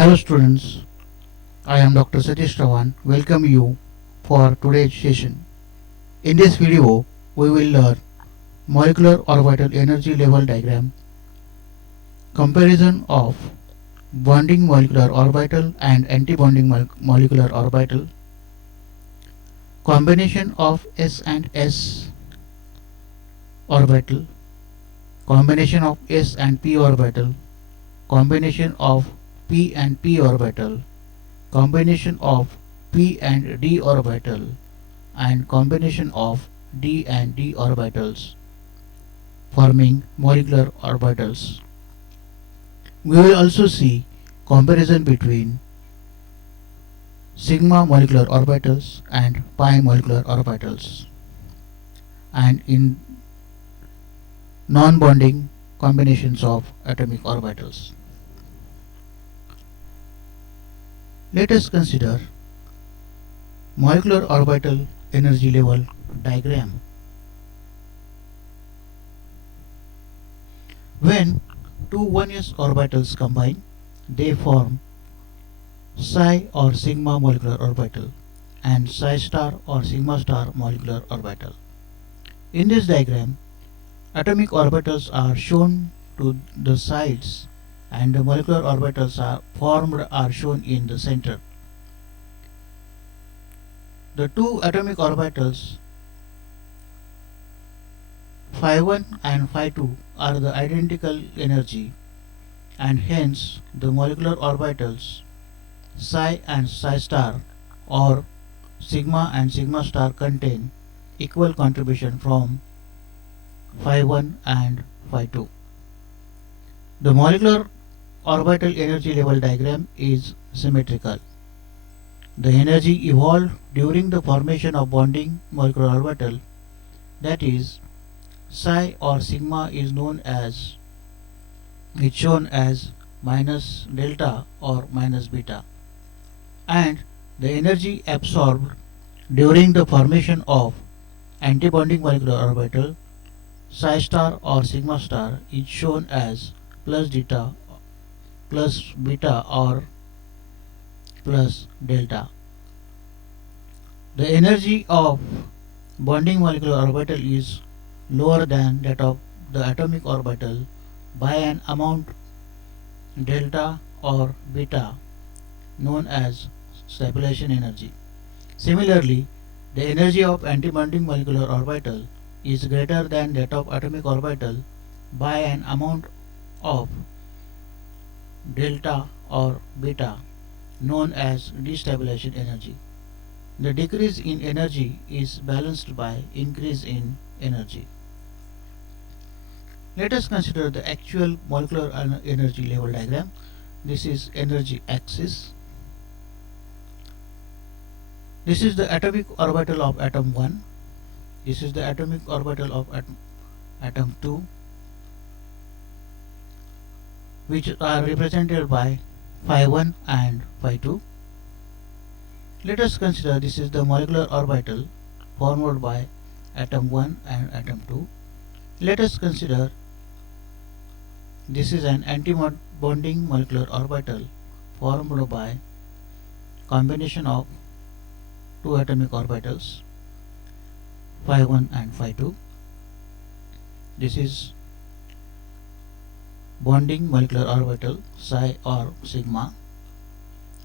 Hello students, I am Dr. Satish Rawan. Welcome you for today's session. In this video, we will learn molecular orbital energy level diagram, comparison of bonding molecular orbital and anti-bonding molecular orbital, combination of S and S orbital, combination of S and P orbital, combination of P and P orbital, combination of P and D orbital, and combination of D and D orbitals forming molecular orbitals. We will also see comparison between sigma molecular orbitals and pi molecular orbitals, and in non-bonding combinations of atomic orbitals. Let us consider molecular orbital energy level diagram. When two 1s orbitals combine, they form psi or sigma molecular orbital and psi star or sigma star molecular orbital. In this diagram, atomic orbitals are shown to the sides and the molecular orbitals are shown in the center. The two atomic orbitals phi1 and phi2 are the identical energy, and hence the molecular orbitals psi and psi star or sigma and sigma star contain equal contribution from phi1 and phi2. The molecular orbital energy level diagram is symmetrical. The energy evolved during the formation of bonding molecular orbital, that is, psi or sigma is shown as minus delta or minus beta, and the energy absorbed during the formation of antibonding molecular orbital psi star or sigma star is shown as plus beta or plus delta. The energy of bonding molecular orbital is lower than that of the atomic orbital by an amount delta or beta known as stabilization energy. Similarly, the energy of antibonding molecular orbital is greater than that of atomic orbital by an amount of delta or beta known as destabilization energy. The decrease in energy is balanced by increase in energy. Let us consider the actual molecular energy level diagram. This is energy axis. This is the atomic orbital of atom 1. This is the atomic orbital of atom 2, which are represented by phi1 and phi2. Let us consider this is the molecular orbital formed by atom 1 and atom 2. Let us consider this is an anti-bonding molecular orbital formed by combination of two atomic orbitals phi1 and phi2. This is bonding molecular orbital psi or sigma.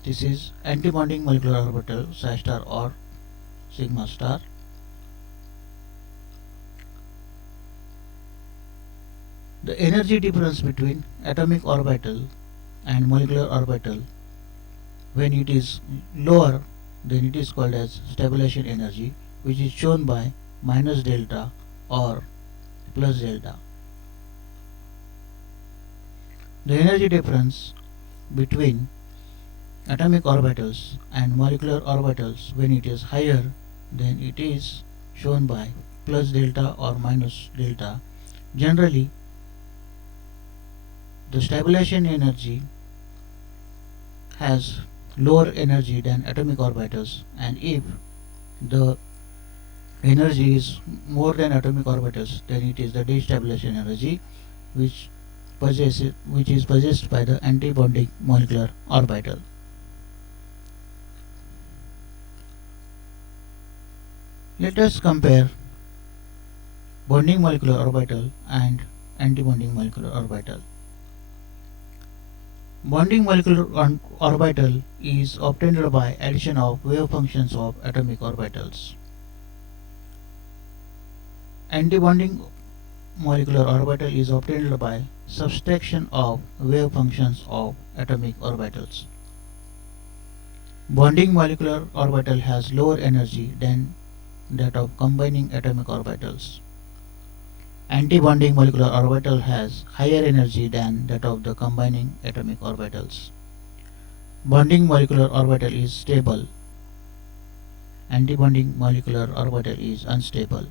This is anti-bonding molecular orbital psi star or sigma star. The energy difference between atomic orbital and molecular orbital, when it is lower, then it is called as stabilization energy, which is shown by minus delta or plus delta. The energy difference between atomic orbitals and molecular orbitals, when it is higher, then it is shown by plus delta or minus delta. Generally, the stabilization energy has lower energy than atomic orbitals, and if the energy is more than atomic orbitals, then it is the destabilization energy, which possessed by the antibonding molecular orbital. Let us compare bonding molecular orbital and antibonding molecular orbital. Bonding molecular orbital is obtained by addition of wave functions of atomic orbitals. Antibonding molecular orbital is obtained by subtraction of wave functions of atomic orbitals. Bonding molecular orbital has lower energy than that of combining atomic orbitals. Antibonding molecular orbital has higher energy than that of the combining atomic orbitals. Bonding molecular orbital is stable. Antibonding molecular orbital is unstable.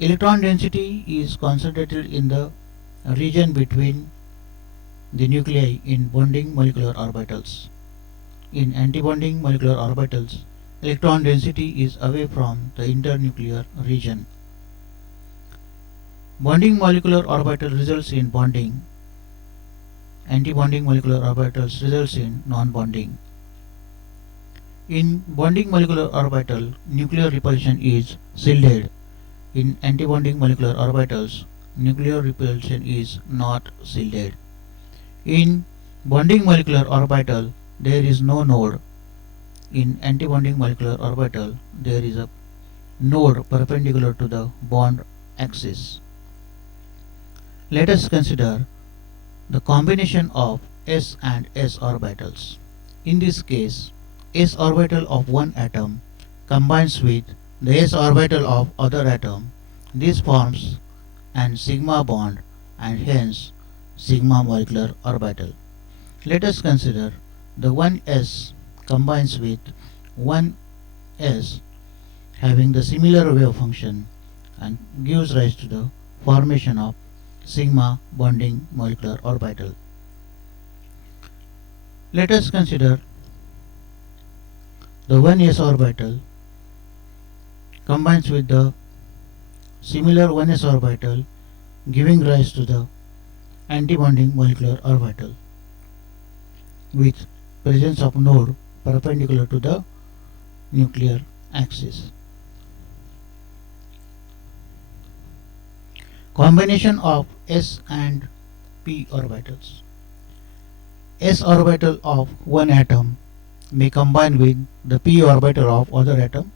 Electron density is concentrated in the region between the nuclei in bonding molecular orbitals. In antibonding molecular orbitals, electron density is away from the internuclear region. Bonding molecular orbital results in bonding. Antibonding molecular orbitals results in non-bonding. In bonding molecular orbital, nuclear repulsion is shielded. In antibonding molecular orbitals, nuclear repulsion is not shielded. In bonding molecular orbital, there is no node. In antibonding molecular orbital, there is a node perpendicular to the bond axis. Let us consider the combination of s and s orbitals. In this case, s orbital of one atom combines with the s orbital of other atom. This forms an sigma bond and hence sigma molecular orbital. Let us consider the 1s combines with 1s having the similar wave function and gives rise to the formation of sigma bonding molecular orbital. Let us consider the 1s orbital combines with the similar 1s orbital giving rise to the antibonding molecular orbital with presence of node perpendicular to the nuclear axis. Combination of s and p orbitals. S orbital of one atom may combine with the p orbital of other atom.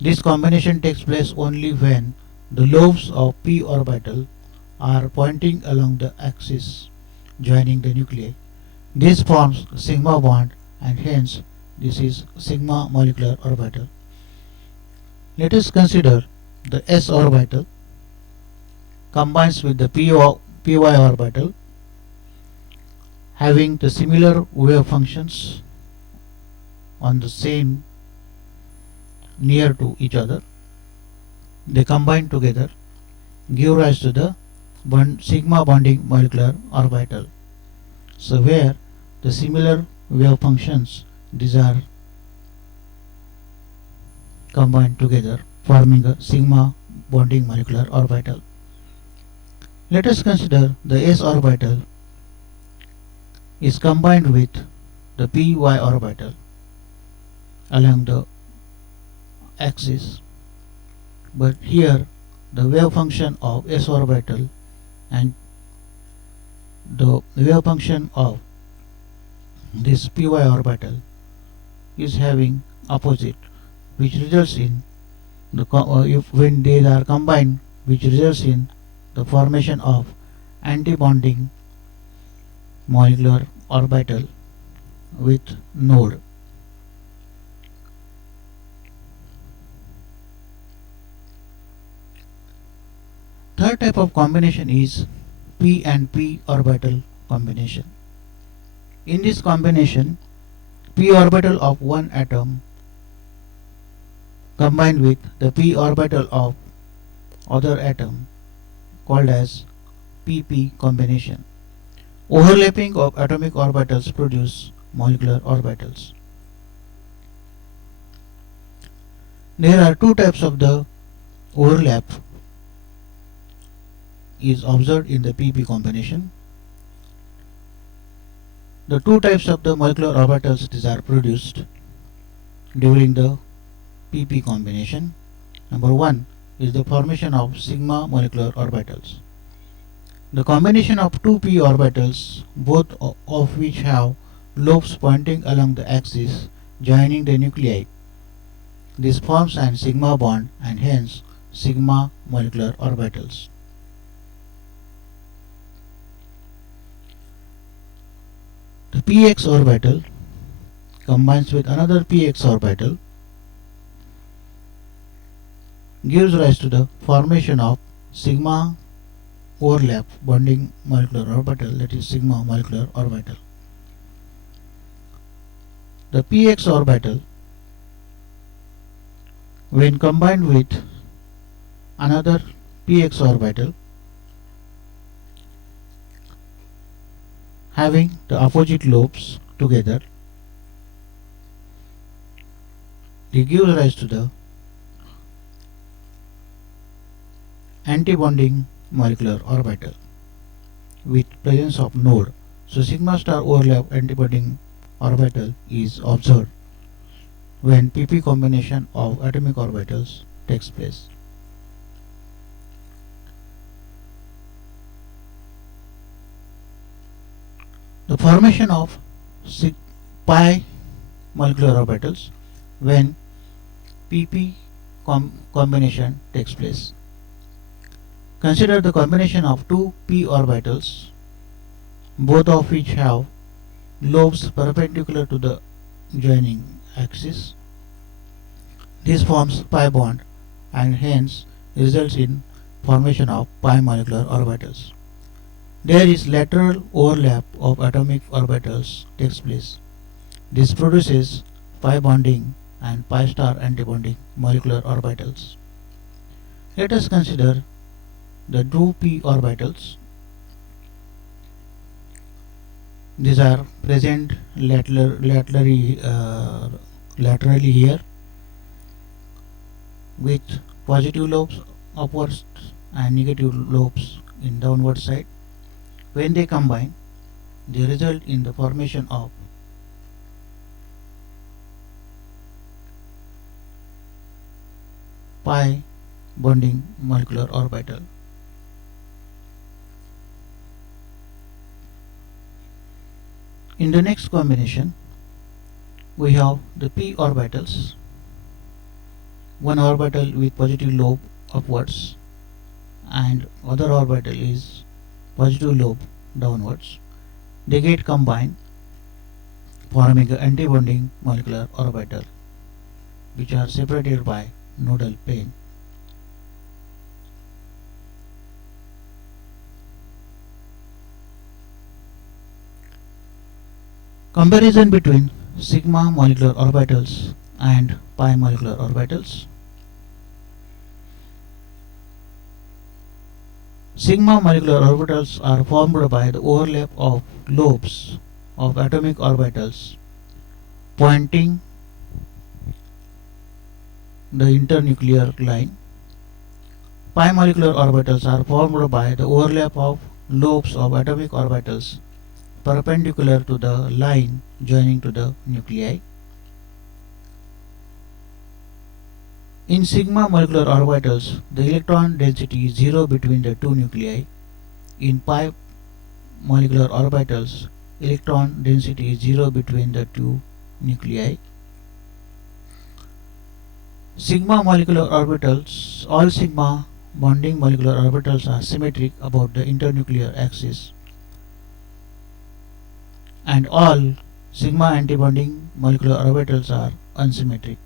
This combination takes place only when the lobes of p orbital are pointing along the axis joining the nuclei. This forms sigma bond and hence this is sigma molecular orbital. Let us consider the s orbital combines with the py orbital having the similar wave functions on the same near to each other. They combine together, give rise to the sigma bonding molecular orbital. So where the similar wave functions, these are combined together forming a sigma bonding molecular orbital. Let us consider the s orbital is combined with the py orbital along the axis, but here the wave function of s orbital and the wave function of this py orbital is having opposite, which results in the if when they are combined, which results in the formation of antibonding molecular orbital with node. Third type of combination is p and p orbital combination. In this combination, p orbital of one atom combined with the p orbital of other atom called as pp combination. Overlapping of atomic orbitals produce molecular orbitals. There are two types of the overlap. is observed in the pp combination. The two types of the molecular orbitals these are produced during the pp combination. Number one is the formation of sigma molecular orbitals. The combination of two p orbitals, both of which have lobes pointing along the axis joining the nuclei. This forms an sigma bond and hence sigma molecular orbitals. The px orbital combines with another px orbital gives rise to the formation of sigma overlap bonding molecular orbital, that is sigma molecular orbital. The px orbital, when combined with another px orbital having the opposite lobes together, they give rise to the antibonding molecular orbital with presence of node. So sigma star overlap antibonding orbital is observed when pp combination of atomic orbitals takes place. The formation of pi molecular orbitals when pp combination takes place. Consider the combination of two p orbitals, both of which have lobes perpendicular to the joining axis. This forms pi bond and hence results in formation of pi molecular orbitals. There is lateral overlap of atomic orbitals takes place. This produces pi bonding and pi star antibonding molecular orbitals. Let us consider the two p orbitals. These are present laterally here with positive lobes upwards and negative lobes in downward side. When they combine, they result in the formation of pi bonding molecular orbital. In the next combination, we have the p orbitals, one orbital with positive lobe upwards and other orbital is positive lobe downwards. They get combined forming an antibonding molecular orbital which are separated by nodal plane. Comparison between sigma molecular orbitals and pi molecular orbitals. Sigma molecular orbitals are formed by the overlap of lobes of atomic orbitals pointing the internuclear line. Pi molecular orbitals are formed by the overlap of lobes of atomic orbitals perpendicular to the line joining to the nuclei. In sigma molecular orbitals, the electron density is 0 between the two nuclei. In pi molecular orbitals, electron density is 0 between the two nuclei. Sigma molecular orbitals, all sigma bonding molecular orbitals are symmetric about the internuclear axis, and all sigma antibonding molecular orbitals are unsymmetric.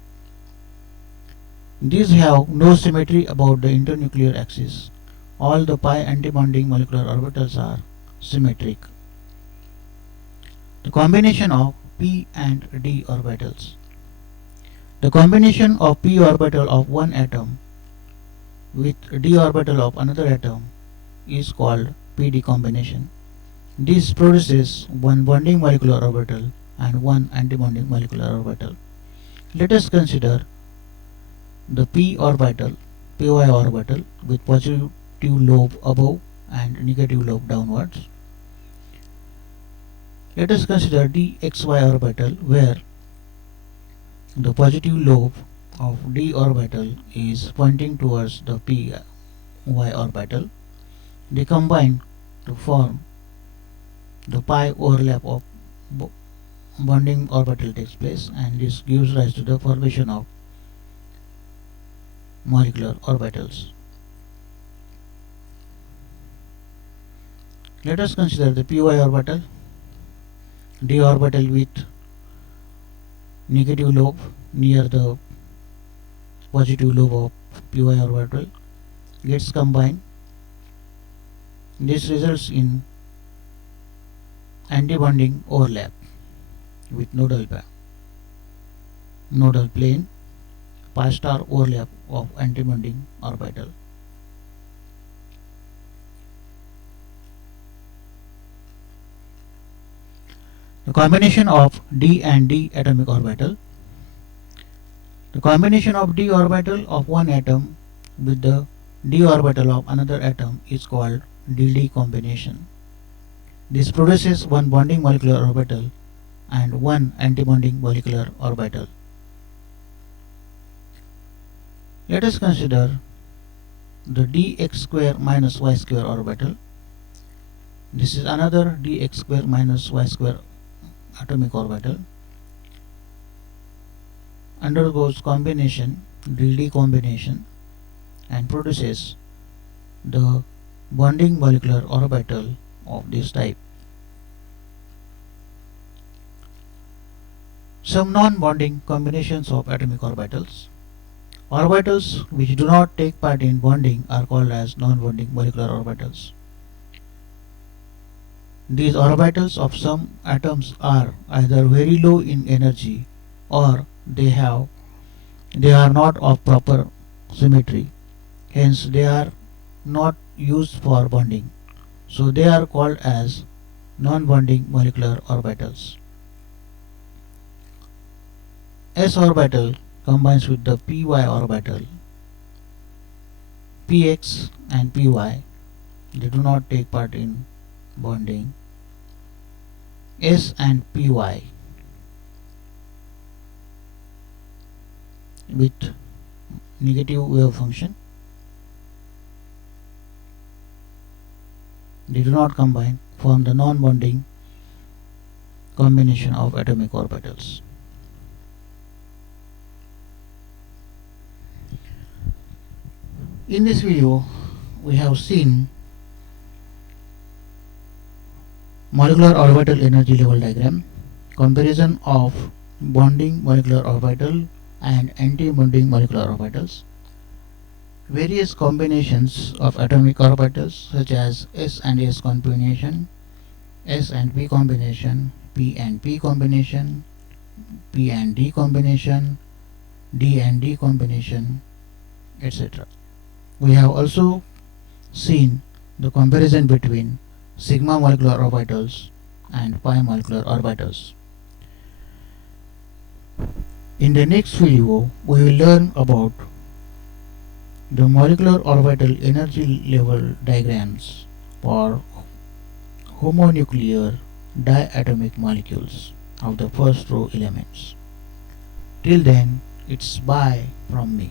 These have no symmetry about the internuclear axis. All the pi antibonding molecular orbitals are symmetric. The combination of p and d orbitals. The combination of p orbital of one atom with d orbital of another atom is called pd combination. This produces one bonding molecular orbital and one antibonding molecular orbital. Let us consider the p orbital, py orbital with positive lobe above and negative lobe downwards. Let us consider dxy orbital, where the positive lobe of d orbital is pointing towards the py orbital. They combine to form the pi overlap of bonding orbital takes place, and this gives rise to the formation of molecular orbitals. Let us consider the py orbital. D orbital with negative lobe near the positive lobe of py orbital gets combined. This results in antibonding overlap with nodal plane, pi star overlap of antibonding orbital. The combination of d and d atomic orbital. The combination of d orbital of one atom with the d orbital of another atom is called d-d combination. This produces one bonding molecular orbital and one antibonding molecular orbital. Let us consider the dx square minus y square orbital. This is another dx square minus y square atomic orbital, undergoes combination, d-d combination, and produces the bonding molecular orbital of this type. Some non-bonding combinations of atomic orbitals. Orbitals which do not take part in bonding are called as non-bonding molecular orbitals. These orbitals of some atoms are either very low in energy, or they are not of proper symmetry, hence they are not used for bonding, so they are called as non-bonding molecular orbitals. S orbital combines with the py orbital. Px and py, they do not take part in bonding. S and py with negative wave function, they do not combine, form the non-bonding combination of atomic orbitals. In this video, we have seen molecular orbital energy level diagram, comparison of bonding molecular orbital and anti-bonding molecular orbitals, various combinations of atomic orbitals such as s and s combination, s and p combination, p and p combination, p and d combination, d and d combination, etc. We have also seen the comparison between sigma molecular orbitals and pi molecular orbitals. In the next video, we will learn about the molecular orbital energy level diagrams for homonuclear diatomic molecules of the first row elements. Till then, it's bye from me.